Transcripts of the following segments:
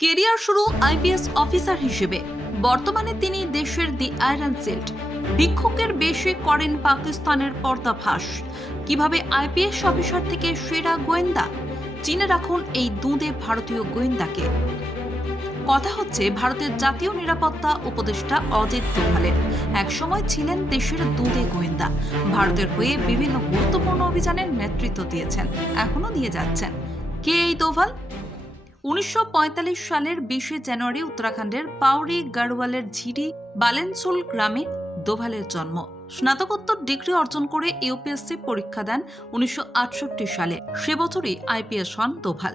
Career শুরু IPS officer হিসেবে। বর্তমানে তিনি দেশের দি আয়রন শিল্ড। ভিক্ষুকের বেশে করেন পাকিস্তানের পর্দাফাঁস। কিভাবে আইপিএস অফিসার থেকে সেরা গোয়েন্দা? চিনে রাখুন এই দুঁদে ভারতীয় গোয়েন্দাকে। কথা হচ্ছে ভারতের জাতীয় নিরাপত্তা উপদেষ্টা অজিত দোভালের। একসময় ছিলেন দেশের দুঁদে গোয়েন্দা। ভারতের হয়ে বিভিন্ন গুরুত্বপূর্ণ অভিযানের নেতৃত্ব দিয়েছেন, এখনো দিয়ে যাচ্ছেন। কে এই দোভাল? 1945 সালের 20 জানুয়ারি উত্তরাখণ্ডের পাউরি গাড়ওয়ালের ঝিরি বালেনসোল গ্রামে দোভালের জন্ম। স্নাতকোত্তর ডিগ্রি অর্জন করে ইউপিএসসি পরীক্ষা দেন 1968 সালে। সে বছরই আইপিএস হন দোভাল।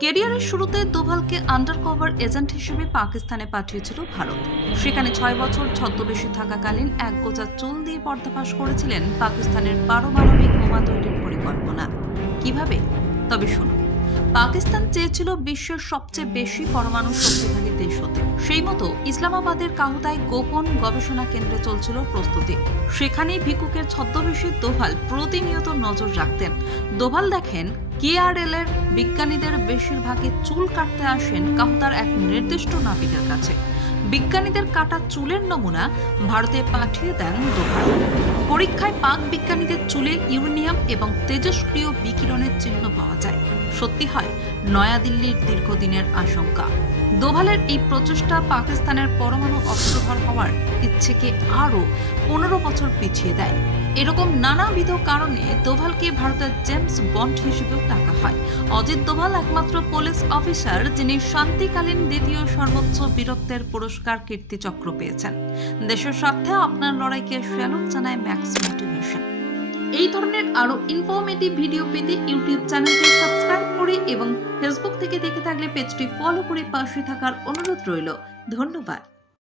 কেরিয়ারের শুরুতে দোভালকে আন্ডারকভার এজেন্ট হিসেবে পাকিস্তানে পাঠিয়েছিল ভারত। সেখানে 6 বছর ছদ্মবেশে থাকাকালীন এক গোছা চুল দিয়ে পর্দাফাঁস করেছিলেন পাকিস্তানের পারমাণবিক বোমা তৈরির পরিকল্পনা। কিভাবে? তবে শুনুন। পাকিস্তান চেয়েছিল বিশ্বের সবচেয়ে বেশি পরমাণু শক্তিশালী দেশ হতে। সেই মতো ইসলামাবাদের কাহুতায় গোপন গবেষণা কেন্দ্রে চলছিল প্রস্তুতি। সেখানেই ভিক্ষুকের ছদ্মবেশী দোভাল প্রতিনিয়ত নজর রাখতেন। দোভাল দেখেন কেআরএল এর বিজ্ঞানীদের বেশিরভাগই চুল কাটতে আসেন কাহুতার এক নির্দিষ্ট নাপিতের কাছে। বিজ্ঞানীদের কাটা চুলের নমুনা ভারতে পাঠিয়ে দেন দোভাল। পরীক্ষায় পাক বিজ্ঞানীদের চুলে ইউরেনিয়াম এবং তেজস্ক্রিয় বিকিরণের চিহ্ন পাওয়া যায়। সত্যি হয় নয়াদিল্লির দীর্ঘদিনের আশঙ্কা। দোভালের এই প্রচেষ্টা পাকিস্তানের পরমাণু অস্ত্রধর হওয়ার ইচ্ছেকে আরও 15 বছর পিছিয়ে দেয়। এরকম নানাবিধ কারণে দোভালকে ভারতের জেমস বন্ড হিসেবেও ডাকা হয়। অজিত দোভাল একমাত্র পুলিশ অফিসার যিনি শান্তিকালীন দ্বিতীয় সর্বোচ্চ বীরত্বের পুরস্কার কীর্তিচক্র পেয়েছেন। দেশের স্বার্থে আপনার লড়াইকে স্যালুট জানায় ম্যাক্স মোটিভেশন। এই ধরনের আরো ইনফরমেটিভ ভিডিও পেতে ইউটিউব চ্যানেলটি সাবস্ক্রাইব করে এবং ফেসবুক থেকে দেখে থাকলে পেজটি ফলো করে পাশে থাকার অনুরোধ রইল। ধন্যবাদ।